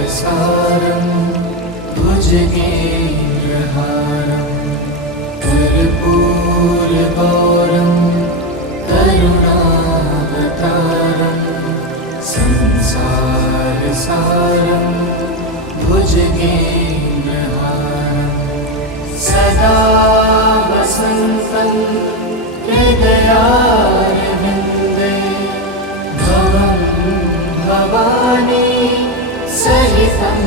संसारसारं भुजगेन्द्रहारं कर्पूरगौरं करुणावतारं संसारसारं भुजगेन्द्रहारं सदा वसन्तं हृदयारविन्दे भवं भवानी सहितं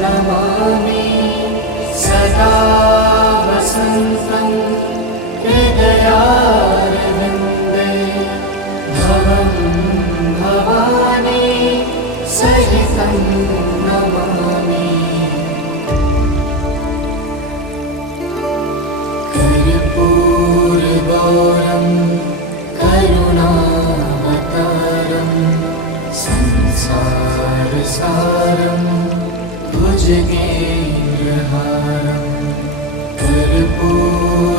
नमामि सदा वसन्तं हृदयारविन्दे भवं भवानी सहितं नमामि कर्पूरगौरं करुणावतारं संसारसारं भुजगेन्द्रहारं कर्पूरगौरं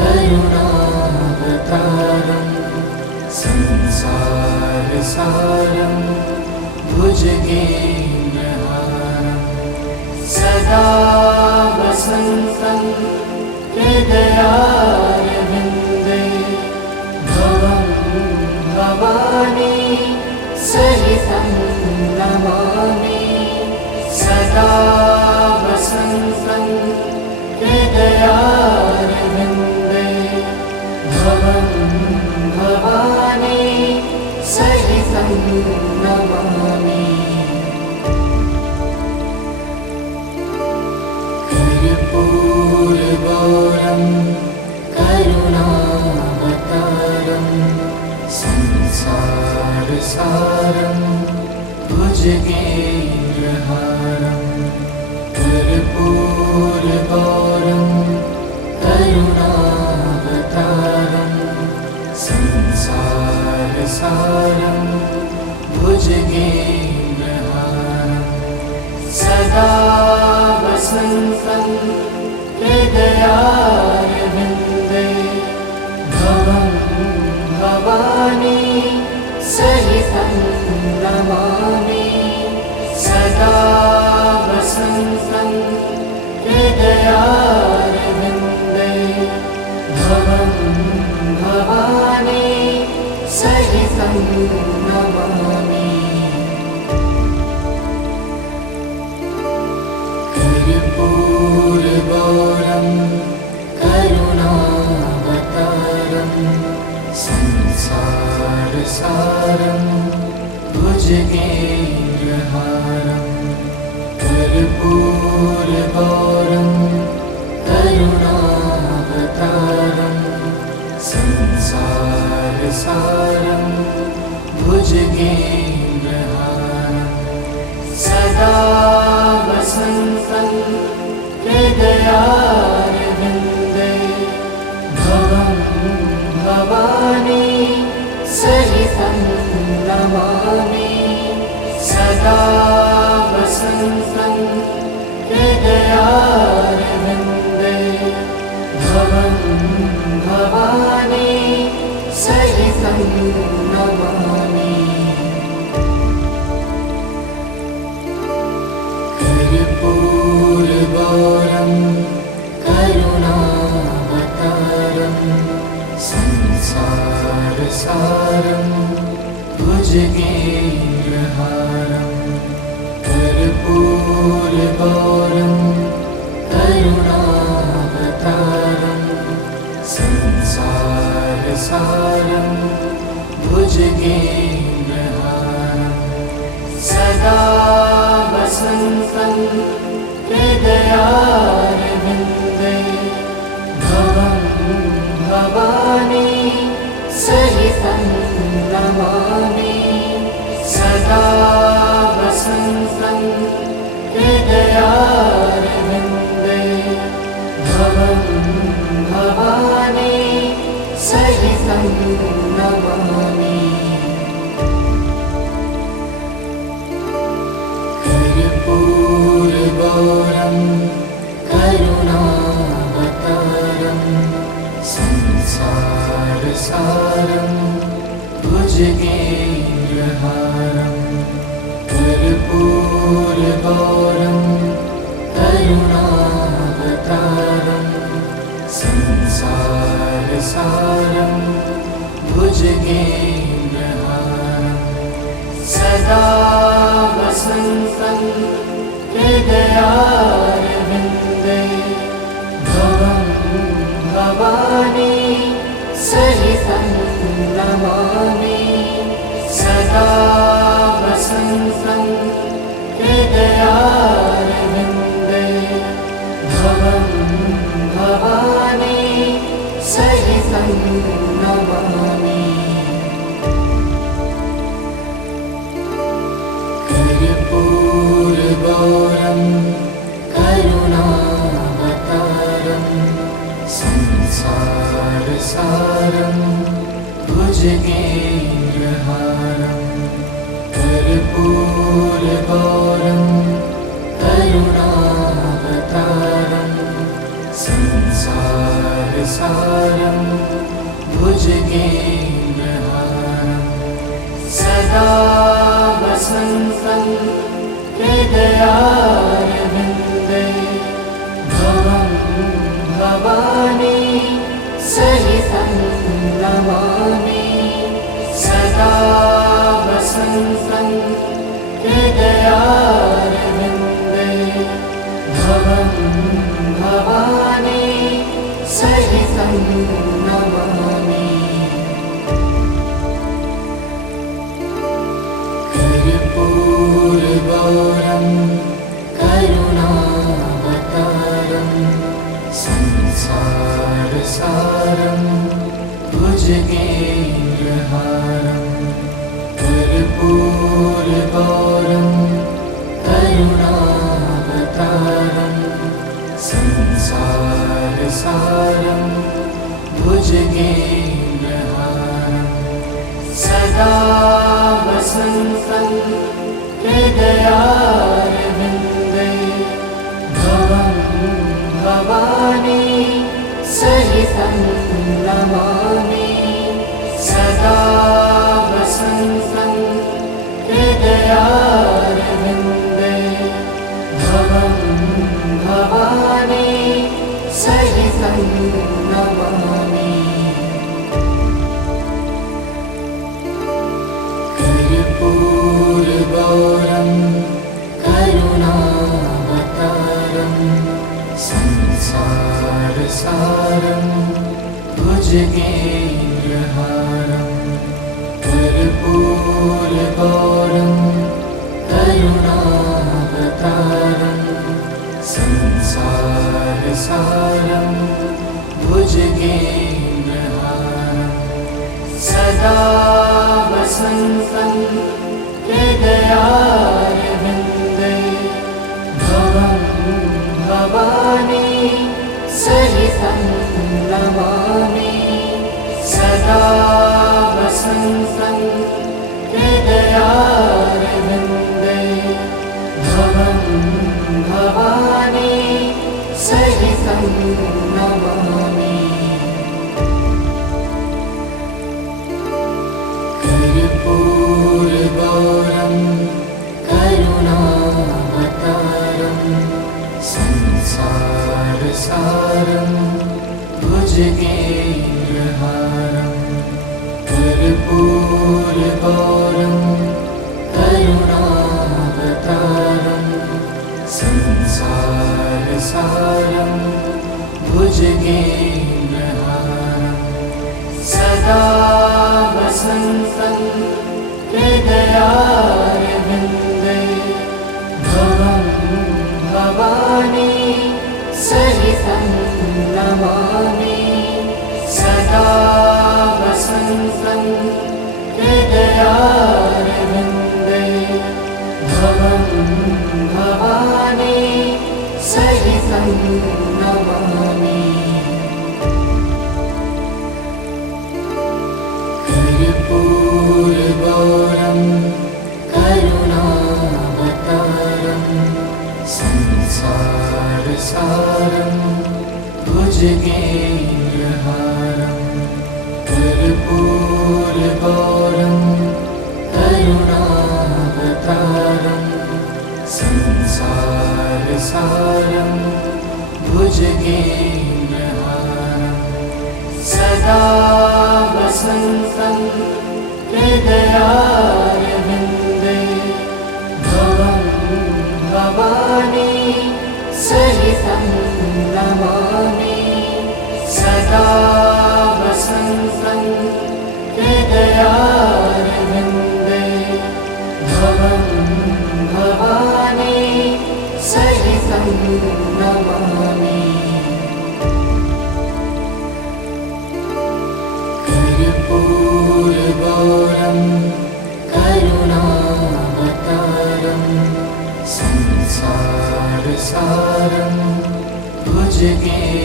करुणावतारं संसारसारं भुजगेन्द्रहारं सदा वसन्तं हृदयारविन्दे भवं भवानी सहितं नमामि सदा वसन्तं हृदयारविन्दे भवं भवानी सहितं नमामि कर्पूरगौरं करुणावतारं संसारसारं भुजगेन्द्रहारं कर्पूरगौरं करुणावतारं संसारसारं भुजगेन्द्रहारं सदा वसन्तं हृदयारविन्दे भवं भवानी सहितं नमामि सदा वसन्तं हृदयारविन्दे भवं भवानी सहितं नमामि कर्पूरगौरं करुणावतारं संसारसारं भुजगेन्द्रहारं कर्पूरगौरं करुणावतारं संसारसारं भुजगेन्द्रहारं सदा वसन्तं हृदयारविन्दे भवं भवानी सहितं नमामि सदा वसन्तं हृदयारविन्दे भवं भवानी सहितं नमामि कर्पूरगौरं करुणावतारं संसारसारं भुजगेन्द्रहारं कर्पूरगौरं करुणावतारं संसारसारं भुजगेन्द्रहारं सदा वसन्तं हृदयारविन्दे भवं भवानी सहितं नमामि सदा वसन्तं हृदयारविन्दे भवं भवानी सहितं नमामि कर्पूरगौरं करुणावतारं संसारसारं भुजगेन्द्रहारं संसारसारं भुजगेन्द्रहारं सदा वसन्तं हृदयारविन्दे भवं भवानी सहितं नमामि सदा वसन्तं हृदयारविन्दे भवं भवानी सहितं नमामि कर्पूरगौरं करुणावतारं संसारसारं भुजगेन्द्रहारं कर्पूरगौरं करुणावतारं संसारसारं भुजगेन्द्रहारं सदा वसन्तं हृदयारविन्दे भवं भवानी सहितं नमामि सदा वसन्तं हृदयारविन्दे भवं भवानी सहितं नमामि कर्पूरगौरं करुणावतारं संसारसारं भुजगेन्द्रहारं कर्पूरगौरं करुणावतारं संसारसारं भुजगेन्द्रहारं सदा वसन्तं हृदयारविन्दे भवं भवानी सहितं नमामि सदा वसन्तं हृदयारविन्दे भवं भवानी सहितं नमामि कर्पूरगौरं करुणावतारं संसारसारं भुजगेन्द्रहारं कर्पूरगौरं करुणावतारं संसारसारं भुजगेन्द्रहारं सदा वसन्तं हृदयारविन्दे भवं भवानी सहितं नमामि सदा वसन्तं हृदयारविन्दे भवं भवानी सहितं नमामि कर्पूरगौरं करुणावतारं संसारसारं भुजगेन्द्रहारं कर्पूरगौरं करुणावतारं संसारसारं भुजगेन्द्रहारं सदा वसन्तं हृदयारविन्दे भवं भवानी सहितं नमामि सदा वसन्तं हृदयारविन्दे भवं भवानी सहितं नमामि कर्पूरगौरं करुणावतारं संसारसारं भुजगेन्द्रहारं कर्पूरगौरं करुणावतारं संसारसारं भुजगेन्द्रहारं सदा हृदयारविन्दे भवं भवानी सहितं नमामि सदा वसन्तं हृदयारविन्दे भवं भवानी सहितं नमामि कर्पूरगौरं करुणावतारं संसारसारं भुजगेन्द्रहारं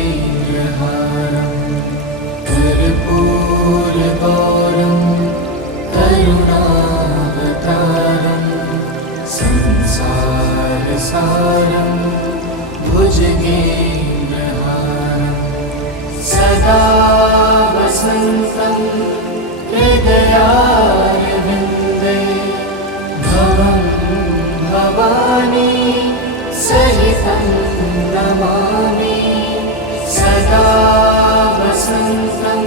कर्पूरगौरं करुणावतारं संसारसारं भुजगेन्द्रहारं सदा वसन्तं हृदयारविन्दे भवं भवानी सहितं नमामि सदा वसन्तं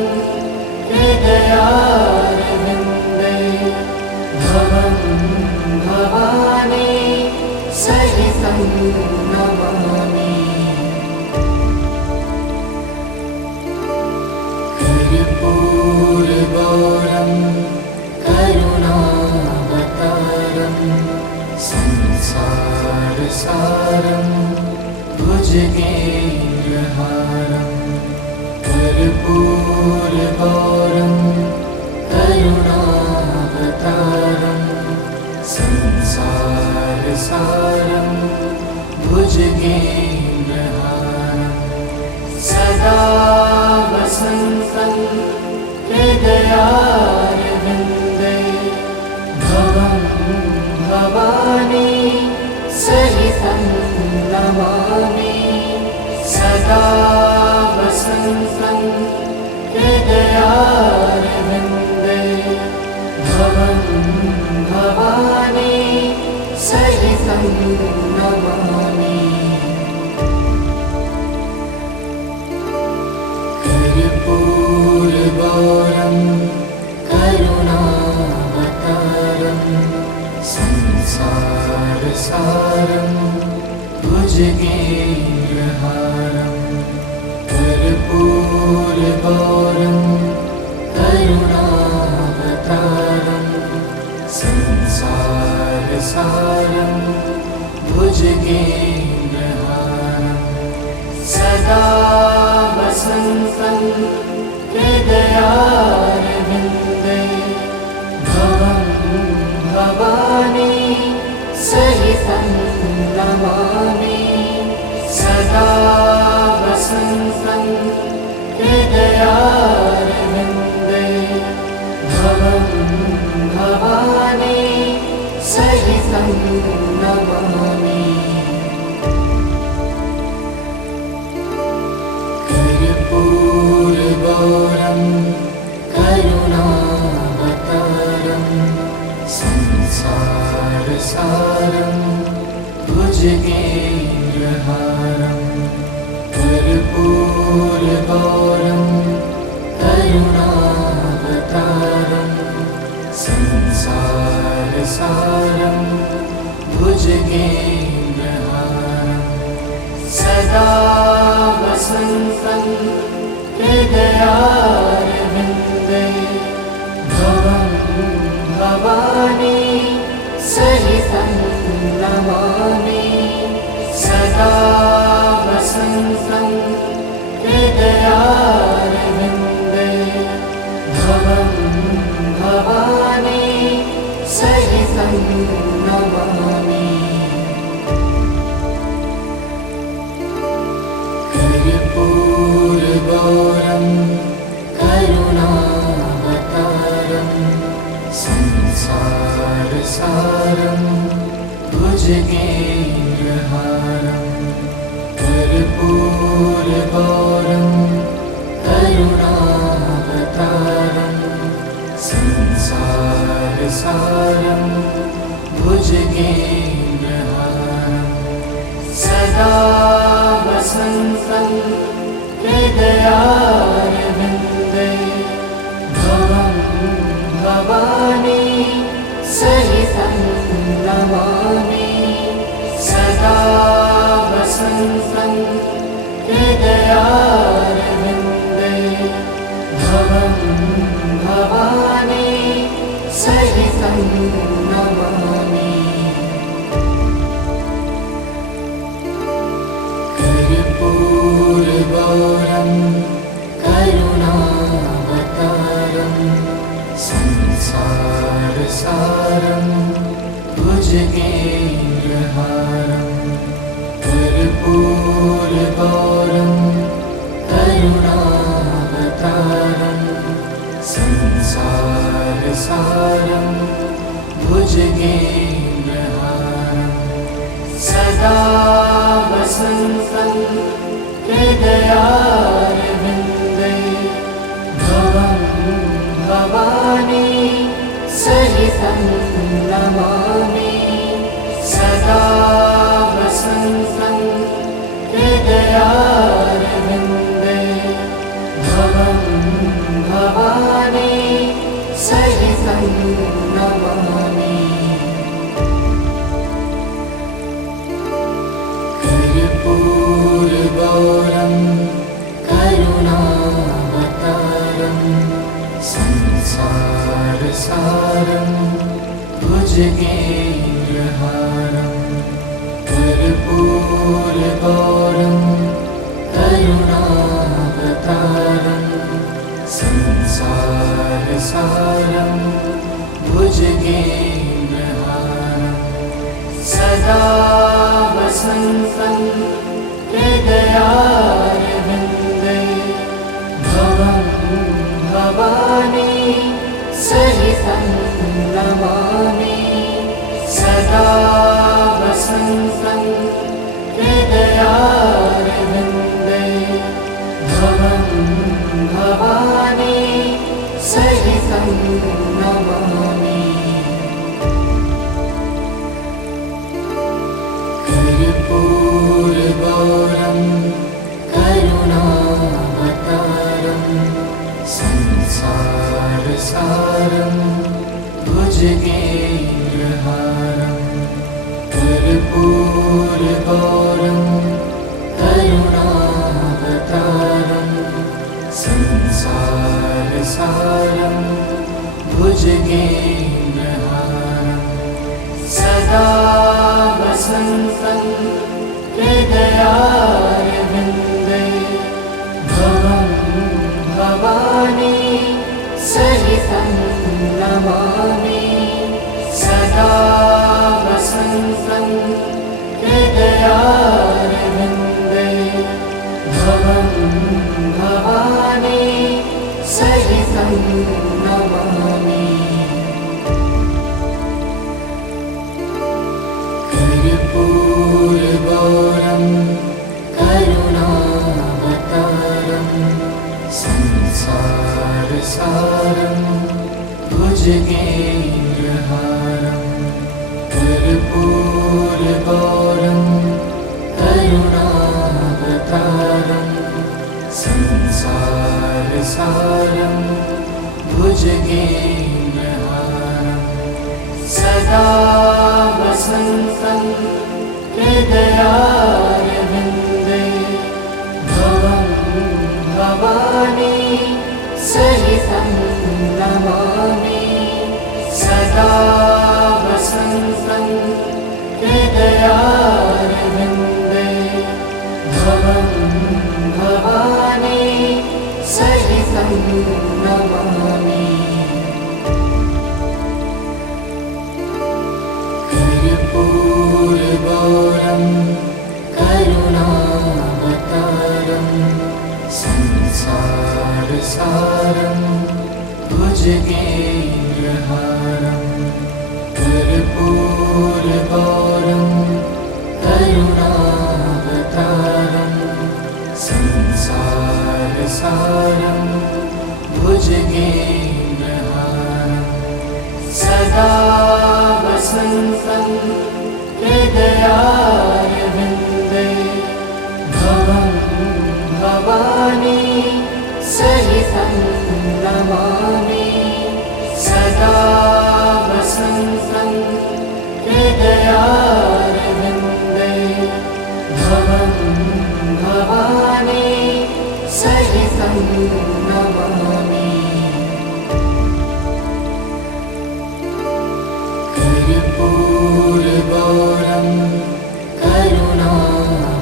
हृदयारविन्दे भवं भवानी सहितं नमामि कर्पूरगौरं करुणावतारं संसारसारं भुजगेन्द्रहारं कर्पूरगौरं करुणावतारं संसारसारं भुजगेन्द्रहारं सदा वसन्तं हृदयारविन्दे भवं भवानी सहितं नमामि सदा वसन्तं हृदयारविन्दे भवं भवानी सहितं नमामि कर्पूरगौरं करुणावतारं संसारसारं भुजगेन्द्रहारं कर्पूरगौरं करुणावतारं संसारसारं भुजगेन्द्रहारं सदा वसन्तं हृदयारविन्दे भवं भवानी सहितं नमामि सदा वसन्तं हृदयारविन्दे भवं भवानी सहितं नमामि कर्पूरगौरं करुणावतारं संसारसारं भुजगेन्द्रहारं कर्पूरगौरं करुणावतारं संसारसारं भुजगेन्द्रहारं सदा वसन्तं हृदयारविन्दे भवं भवानी सहितं नमामि सदा वसन्तं हृदयारविन्दे भवं भवानी सहितं नमामि कर्पूरगौरं करुणावतारं संसारसारं भुजगेन्द्रहारं कर्पूरगौरं करुणावतारं संसारसारं भुजगेन्द्रहारं सदा वसन्तं हृदयारविन्दे भवं भवानी भुजगेन्द्रहारं कर्पूरगौरं करुणावतारं संसारसारं भुजगेन्द्रहारं सदा वसन्तं हृदयारविन्दे भवं भवानी सहितं नमामि सदा वसन्तं हृदयारविन्दे भवं भवानी सहितं नमामि कर्पूरगौरं करुणावतारं संसारसारं भुजगेन्द्रहारं कर्पूरगौरं करुणावतारं संसारसारं भुजगेन्द्रहारं सदा वसन्तं हृदयारविन्दे भवं भवानी सहितं नमामि सदा वसन्तं हृदयारविन्दे भवं भवानी सहितं नमामि कर्पूरगौरं करुणावतारं संसारसारं भुजगेन्द्रहारं कर्पूरगौरं करुणावतारं संसारसारं भुजगेन्द्रहारं सदा वसन्तं हृदयारविन्दे भवं भवानी सहितं नमामि सदा वसन्तं हृदयारविन्दे भवं भवानी सहितं नमामि कर्पूरगौरं करुणावतारं संसारसारं भुजगेन्द्रहारं कर्पूरगौरं करुणावतारं संसारसारं भुजगेन्द्रहारं सदा वसन्तं हृदयारविन्दे भवं भवानी सहितं नमामि सदा वसन्तं हृदयारविन्दे भवं भवानी सहितं नमामि कर्पूरगौरं करुणावतारं संसारसारं भुजगेन्द्रहारं कर्पूरगौरं करुणावतारं संसारसारं भुजगेन्द्रहारं सदा वसन्तं हृदयारविन्दे भवं भवानी सहितं नमामि सदा वसन्तं हृदयारविन्दे भवं भवानी सहितं नमामि कर्पूरगौरं करुणावतारं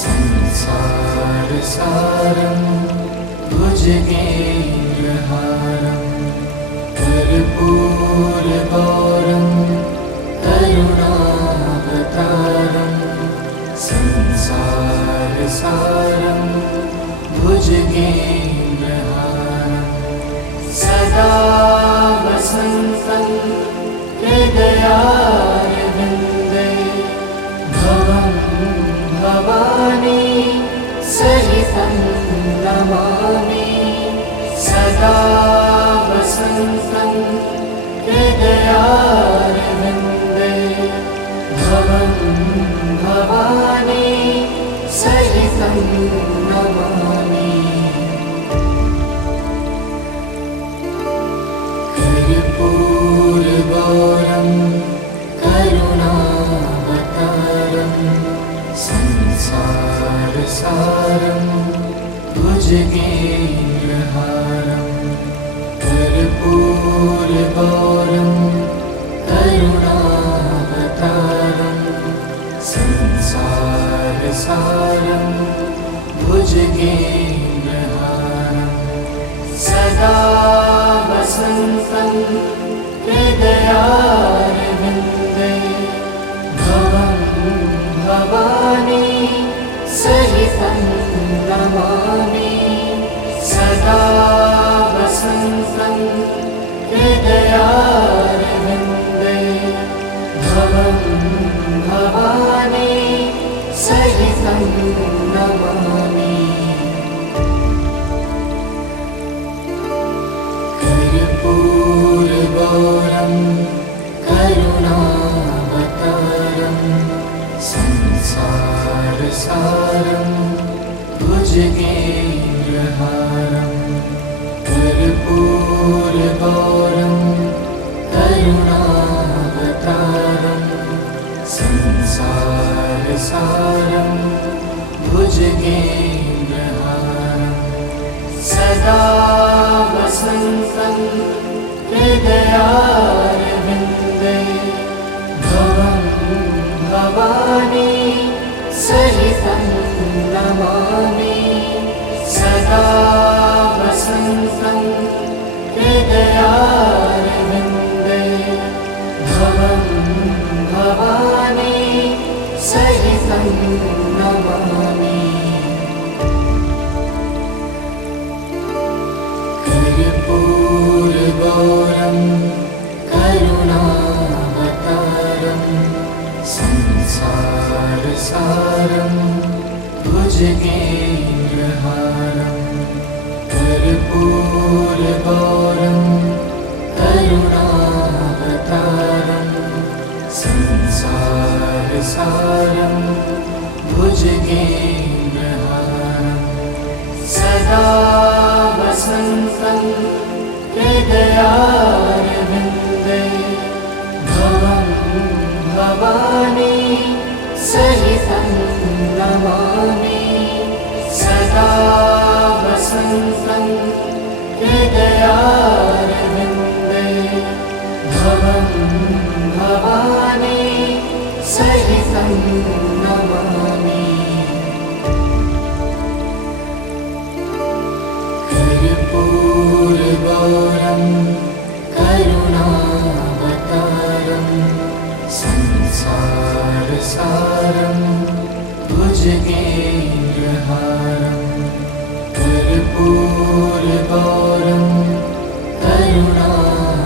संसारसारं भुजगेन्द्रहारं भवानी सहितं नमामि। कर्पूरगौरं करुणावतारं संसारसारं भुजगेन्द्रहारं। कर्पूरगौरं करुणावतारं संसारसारं भुजगेन्द्रहारं। सदा वसन्तं हृदयारविन्दे भवं भवानी सहितं नमामि। सदा वसन्तं हृदयारविन्दे भवं भवानी सहितं नमामि। कर्पूरगौरं करुणावतारं संसारसारं भुजगेन्द्रहारं। कर्पूरगौरं करुणावतारं संसारसारं भुजगेन्द्रहारं। सदा वसन्तं हृदयारविन्दे भवं भवानी सहितं नमामि। सदा वसन्तं हृदयारविन्दे भवं भवानी सहितं नमामि। कर्पूरगौरं करुणावतारं संसारसारं भुजगेन्द्रहारं। कर्पूरगौरं करुणावतारं संसारसारं भुजगेन्द्रहारं। सदा वसन्तं हृदयारविन्दे भवं भवानी सहितं नमामि। सदा वसन्तं हृदयारविन्दे भवं भवानी सहितं नमामि। कर्पूरगौरं करुणावतारं संसारसारं भुजगेन्द्रहारं। कर्पूरगौरं करुणावतारं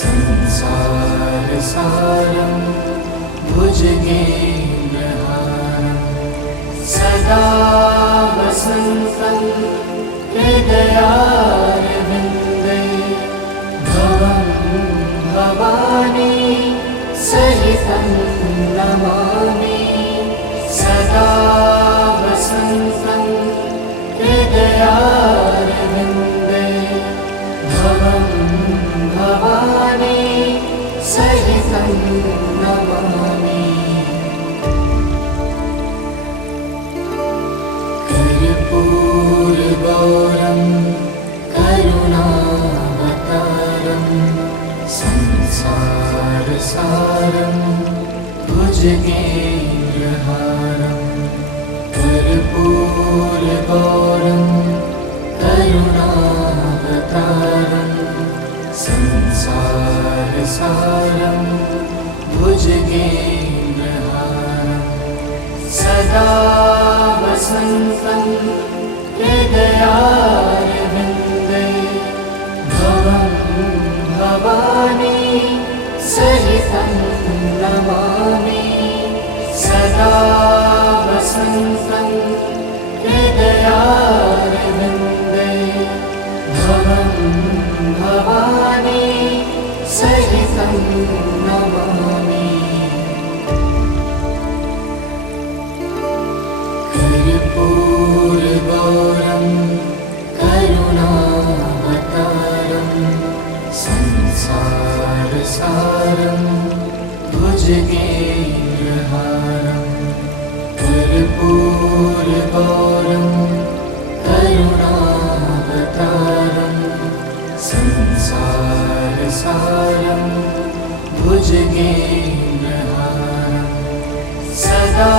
संसारसारं भुजगेन्द्रहारं। सदा वसन्तं हृदयारविन्दे भवं भवानी सहितं नमामि। सदा वसन्तं हृदयारविन्दे भवं भवानी सहितं नमामि। कर्पूरगौरं करुणावतारं संसारसारं भुजगेन्द्रहारं। कर्पूरगौरं करुणावतारं संसारसारं भुजगेन्द्रहारं। सदा वसन्तं हृदयारविन्दे भवं भवानी सहितं नमामि। सदा वसन्तं हृदयारविन्दे भवं भवानी सहितं नमामि। संसारसारं भुजगेन्द्रहारं कर्पूरगौरं करुणावतारं संसारसारं भुजगेन्द्रहारं सदा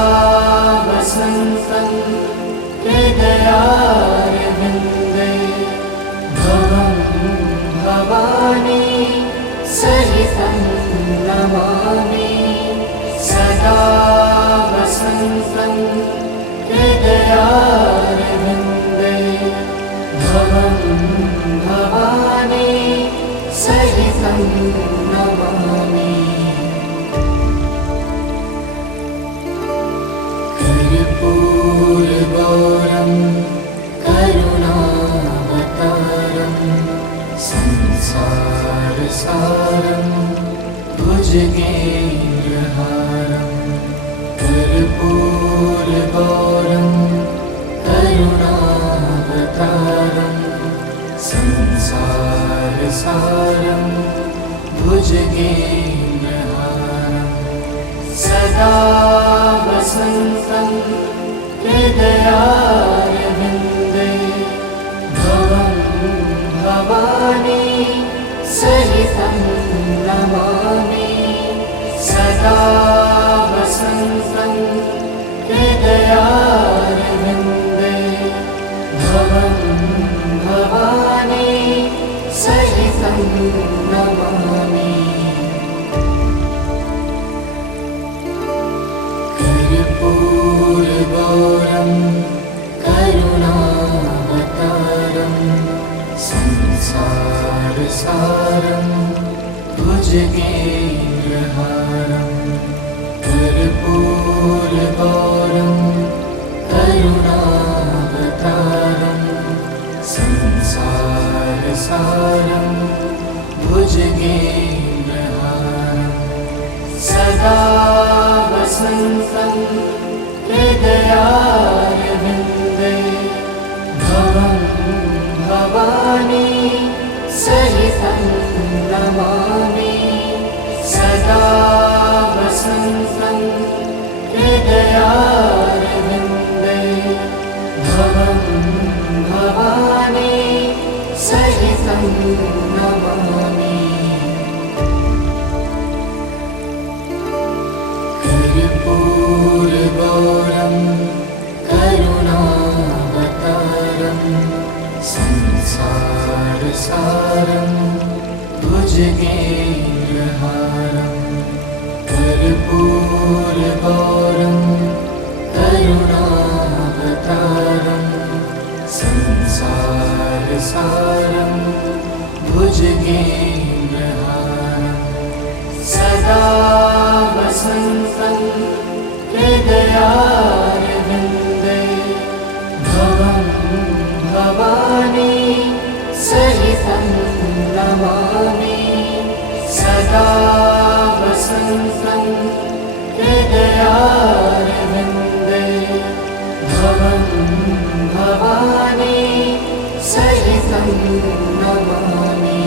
वसन्तं हृदयारविन्दे भवं भवानी सहितं नमामि सदा वसन्तं हृदयारविन्दे भवं भवानी सहितं नमामि कर्पूरगौरं करुणावतारं संसारसारं भुजगेन्द्रहारं कर्पूरगौरं करुणावतारं संसारसारं भुजगेन्द्रहारं सदा वसन्तं हृदयारविन्दे भवं भवानी सहितं नमामि सदा वसन्तं हृदयारविन्दे भवं भवानी सहितं नमामि कर्पूरगौरं करुणावतारं संसारसारं भुजगेन्द्रहारं कर्पूरगौरं करुणावतारं संसारसारं भुजगेन्द्रहारं सदा वसन्तं हृदयारविन्दे भवं भवानी सहितं नमामि सदा वसन्तं हृदयारविन्दे भवं भवानी सहितं नमामि कर्पूरगौरं करुणावतारं संसारसारं भुजगेन्द्रहारं कर्पूरगौरं करुणावतारं संसारसारं भुजगेन्द्रहारं सदा वसन्तं हृदयारविन्दे भवं भवानी सहितं नमामि सदा वसन्तं हृदयारविन्दे भवं भवानी सहितं नमामि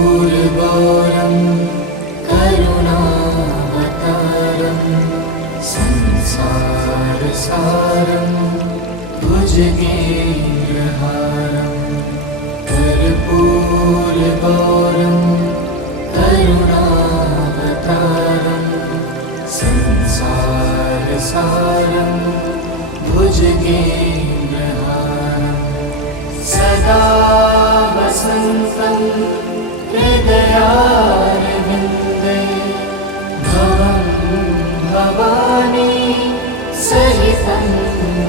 कर्पूरगौरं करुणावतारं संसारसारं भुजगेन्द्रहारं कर्पूरगौरं करुणावतारं संसारसारं भुजगेन्द्रहारं सदा वसन्तं हृदयारविन्दे भवं भवानी सहितं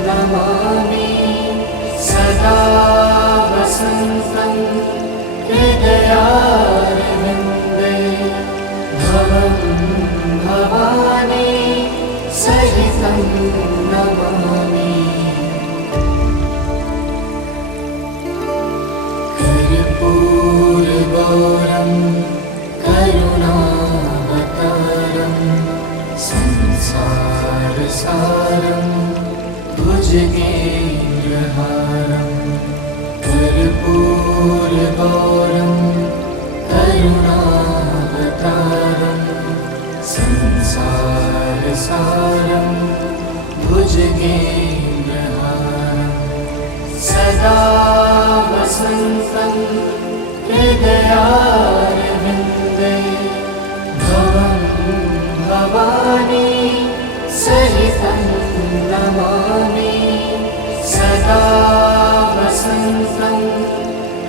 नमामि सदा वसन्तं हृदयारविन्दे भवं भवानी सहितं नमामि कर्पूरगौरं करुणावतारं संसारसारं भुजगेन्द्रहारं कर्पूरगौरं नमामि सदा वसन्तं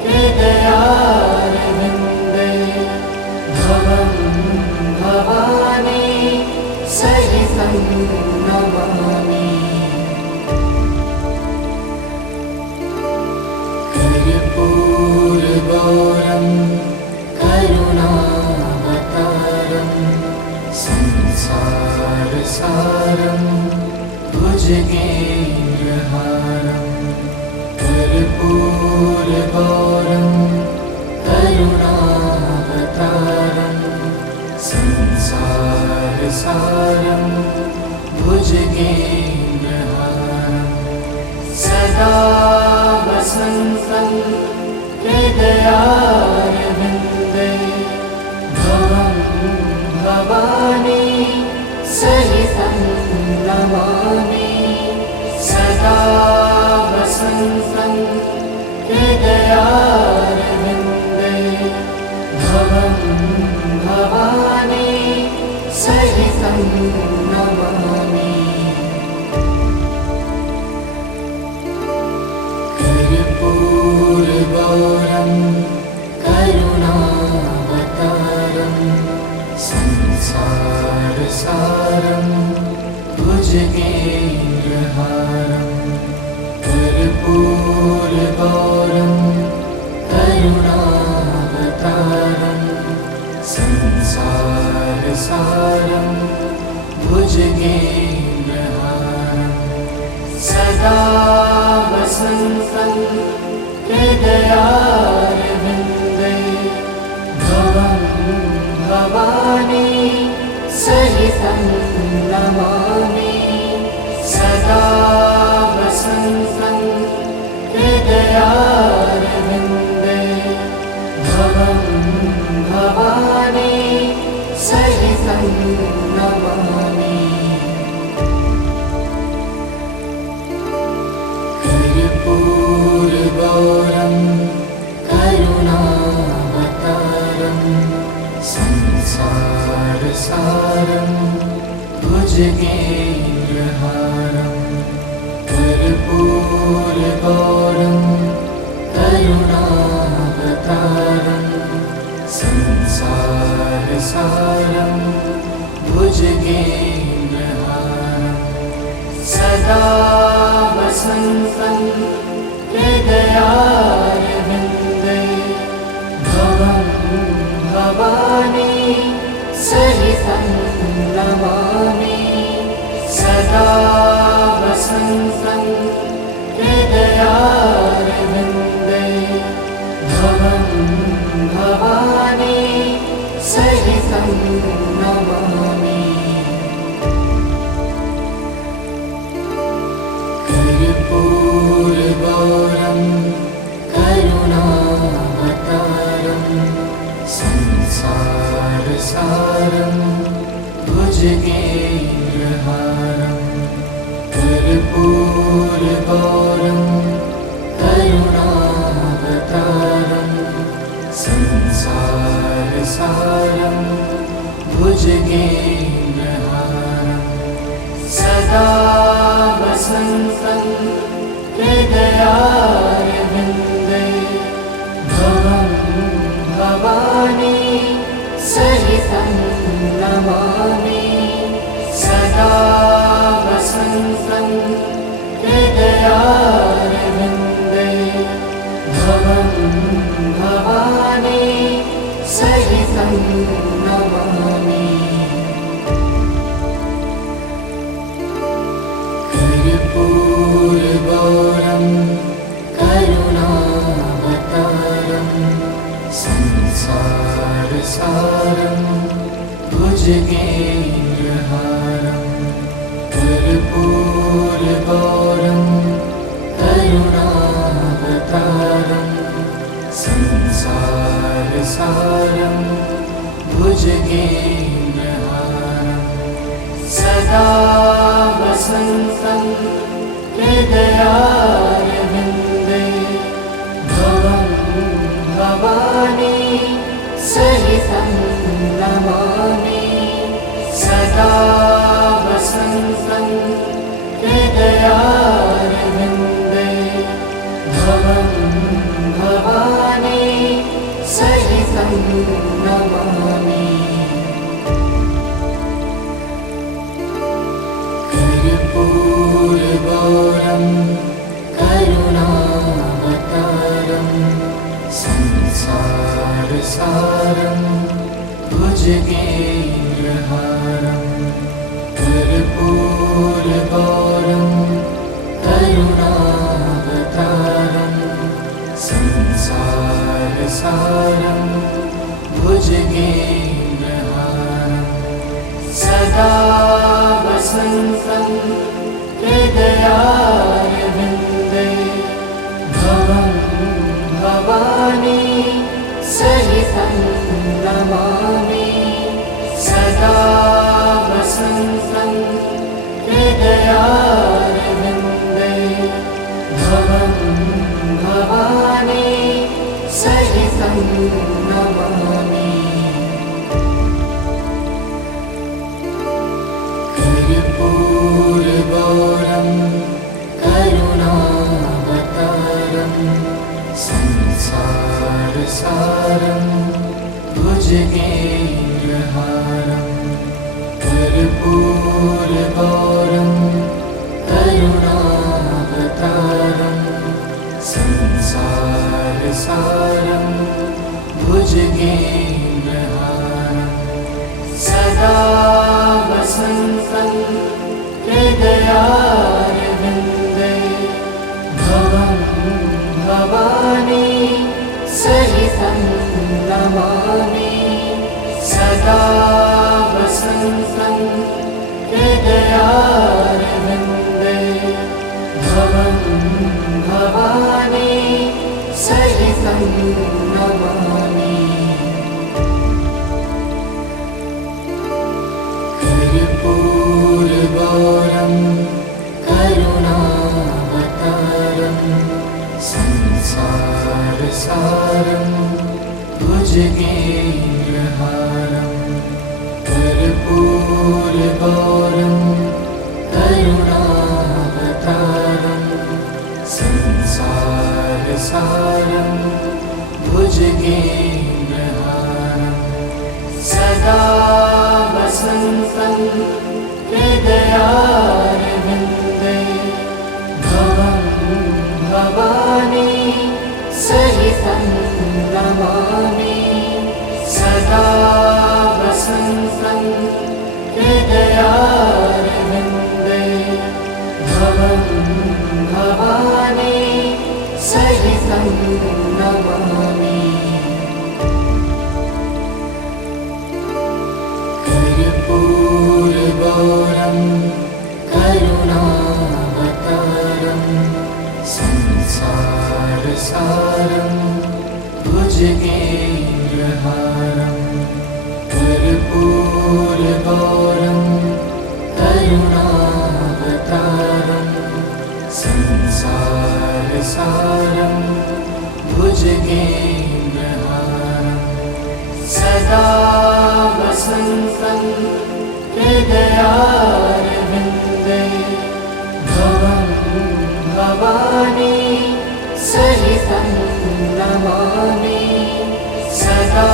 हृदयारविन्दे भवं भवानी सहितं नमामि कर्पूरगौरं करुणावतारं संसारसारं भुजगेन्द्रहारं कर्पूरगौरं करुणावतारं संसारसारं भुजगेन्द्रहारं सदा वसन्तं हृदयारविन्दे भवं भवानी सहितं नमामि सदा वसन्तं हृदयारविन्दे भवं भवानी सहितं नमामि कर्पूरगौरं करुणावतारं संसारसारं भुजगेन्द्रहारं कर्पूरगौरं करुणावतारं संसारसारं भुजगेन्द्रहारं सदा वसन्तं हृदयारविन्दे भवं भवानी सहितं नमामि सदा वसन्तं हृदयारविन्दे भवं भवानी सहितं नमामि कर्पूरगौरं करुणावतारं संसारसारं भुजगेन्द्रहारं कर्पूरगौरं करुणावतारं संसारसारं भुजगेन्द्रहारं सदा वसन्तं हृदयारविन्दे भवं भवानी सहितं नमामि सदा वसन्तं हृदयारविन्दे भवं भवानी सहितं नमामि कर्पूरगौरं करुणावतारं संसारसारं भुजगेन्द्रहारं कर्पूरगौरं करुणावतारं संसारसारं भुजगेन्द्रहारं सदा वसन्तं हृदयारविन्दे भवं भवानी सहितं नमामि सदा वसन्तं हृदयारविन्दे भवं भवानी सहितं नमामि कर्पूरगौरं करुणावतारं संसारसारं भुजगेन्द्रहारं कर्पूरगौरं करुणावतारं संसारसारं भुजगेन्द्रहारं सदा वसन्तं हृदयारविन्दे भवं भवानी सहितं नमामि सदा वसन्तं हृदयारविन्दे हृदयारविन्दे भवं भवानी सहितं नमामि। कर्पूरगौरं करुणावतारं संसारसारं भुजगेन्द्रहारं। कर्पूरगौरं करुणावतारं संसारसारं भुजगेन्द्रहारं। सदा वसन्तं हृदयारविन्दे भवं भवानी सहितं नमामि। सदा वसन्तं हृदयारविन्दे भवं भवानी सहितं नमामि। कर्पूरगौरं करुणावतारं संसारसारं भुजगेन्द्रहारं। कर्पूरगौरं करुणावतारं संसारसारं भुजगेन्द्रहारं। सदा वसन्तं हृदयारविन्दे भवं भवानी सहितं नमामि। सदा वसन्तं हृदयारविन्दे भवं भवानी सहितं नमामि। कर्पूरगौरं करुणावतारं संसारसारं भुजगेन्द्रहारं। कर्पूरगौरं करुणावतारं संसारसारं भुजगेन्द्रहारं। सदा वसन्तं हृदयारविन्दे भवं भवानी सहितं नमामि। सदा वसन्तं हृदयारविन्दे भवं भवानी सहितं नमामि। कर्पूरगौरं करुणावतारं संसारसारं भुजगेन्द्रहारं। कर्पूरगौरं करुणावतारं संसारसारं भुजगेन्द्रहारं। सदा वसन्तं हृदयारविन्दे भवं भवानी सहितं नमामि। सदा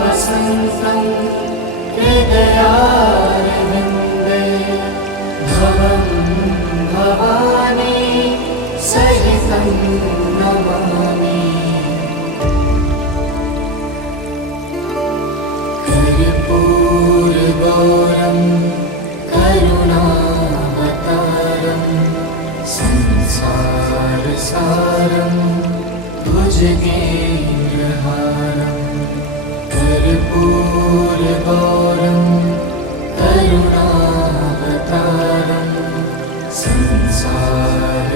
वसन्तं हृदयारविन्दे भवं भवानी सहितं नमामि। कर्पूरगौरं करुणावतारं संसारसारं भुजगेन्द्रहारं। कर्पूरगौरं करुणावतारं संसारसारं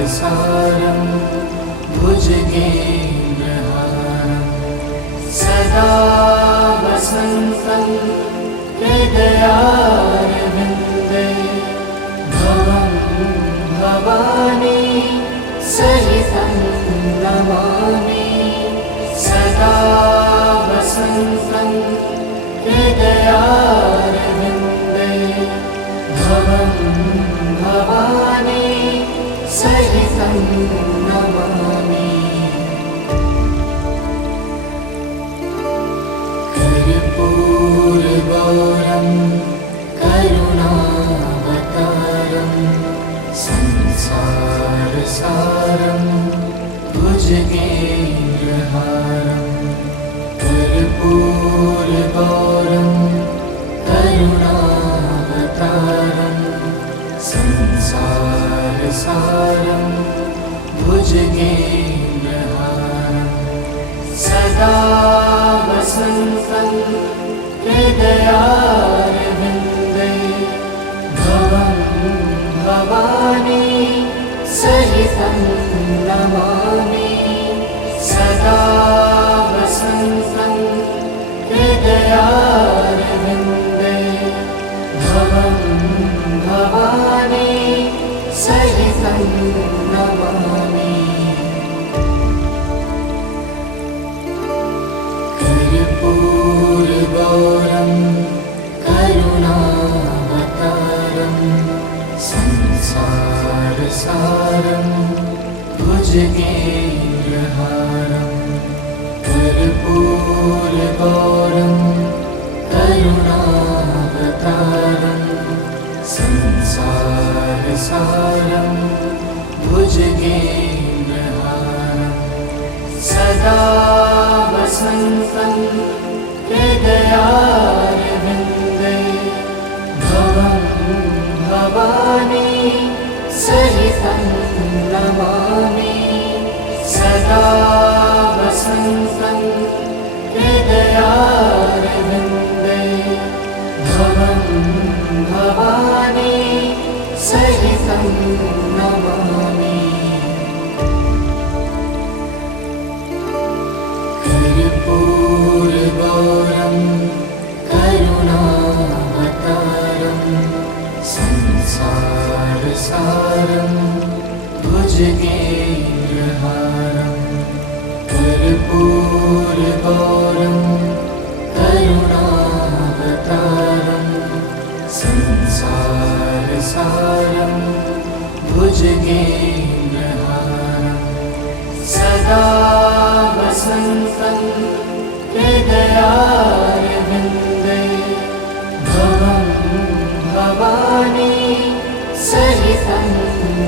भुजगेन्द्रहारं। सदा वसन्तं हृदयारविन्दे भवं भवानी सहितं नमामि। सदा वसन्तं हृदयारविन्दे भवं भवानी सहितं नमामि। कर्पूरगौरं करुणावतारं संसारसारं भुजगेन्द्रहारं। कर्पूरगौरं करुणावतारं संसारसारं भुजगेन्द्रहारं। सदा वसन्तं हृदयारविन्दे भवं भवानी सहितं नमामि। सदा वसन्तं हृदयारविन्दे भवं भवानी सहितं नमामि। कर्पूरगौरं करुणावतारं संसारसारं भुजगेन्द्रहारं। कर्पूरगौरं करुणावतारं संसारसारं भुजगेन्द्रहारं। सदा वसन्तं हृदयारविन्दे भवं भवानी सहितं नमामि। सदा वसन्तं हृदयारविन्दे भवं भवानी सहितं नमामि। कर्पूरगौरं करुणावतारं संसारसारं भुजगेन्द्रहारं। कर्पूरगौरं करुणावतारं संसारसारं भुजगेन्द्रहारं। सदा वसन्तं हृदयारविन्दे भवं भवानी सहितं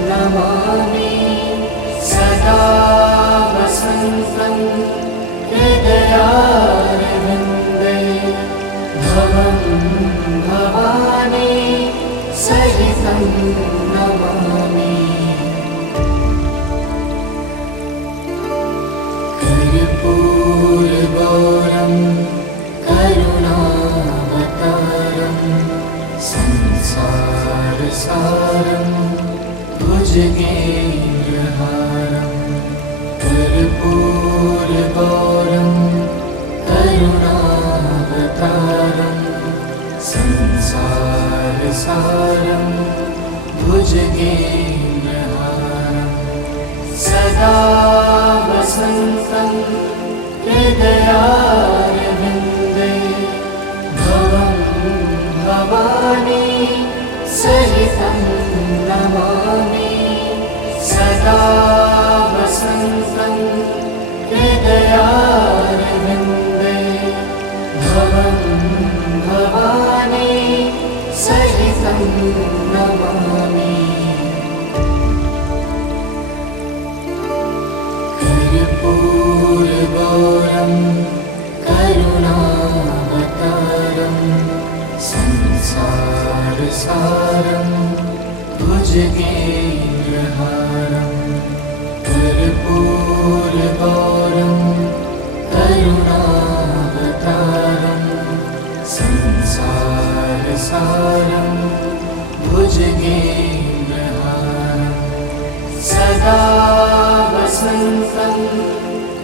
नमामि। सदा वसन्तं हृदयारविन्दे भवं भवानी सहितं नमामि। कर्पूरगौरं करुणावतारं संसारसारं भुजगेन्द्रहारं। कर्पूरगौरं करुणावतारं संसारसारं भुजगेन्द्रहारं। सदा वसन्तं हृदयारविन्दे भवं भवानी सहितं नमामि। सदा वसन्तं हृदयारविन्दे भवं भवानी सहितं नमामि। कर्पूरगौरं करुणावतारं संसारसारं भुजगेन्द्रहारं। कर्पूरगौरं करुणावतारं संसारसारं भुजगेन्द्रहारं। सदा वसन्तं हृदयारविन्दे भवं भवानी सहितं नमामि। सदा वसन्तं हृदयारविन्दे भवं भवानी सहितं नमामि। कर्पूरगौरं करुणावतारं संसारसारं भुजगेन्द्रहारं। कर्पूरगौरं करुणावतारं संसारसारं भुजगेन्द्रहारं। सदा वसन्तं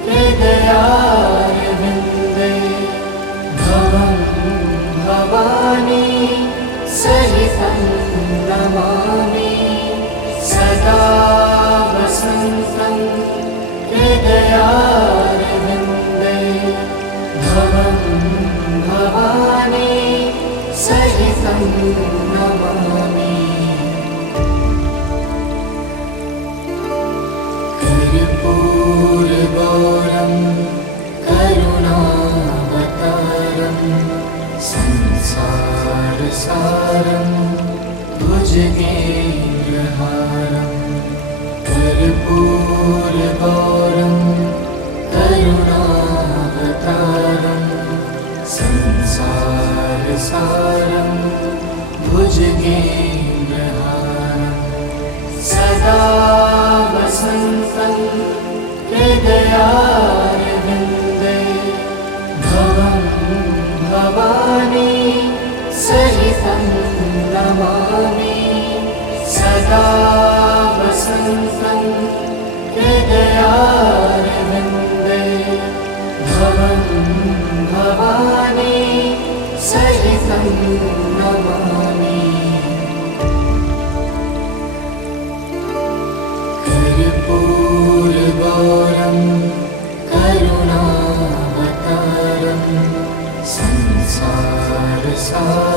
हृदयारविन्दे भवं भवानी सहितं नमामि। सदा वसन्तं हृदयारविन्दे भवं भवानी सहितं नमामि। भुजगेन्द्रहारं कर्पूरगौरं करुणावतारं संसारसारं भुजगेन्द्रहारं सदा वसन्तं हृदयारविन्दे भवं भवानी सहितं नमामि सदा वसन्तं हृदयारविन्दे भवं भवानी सहितं नमामि कर्पूरगौरं करुणावतारं संसारसारं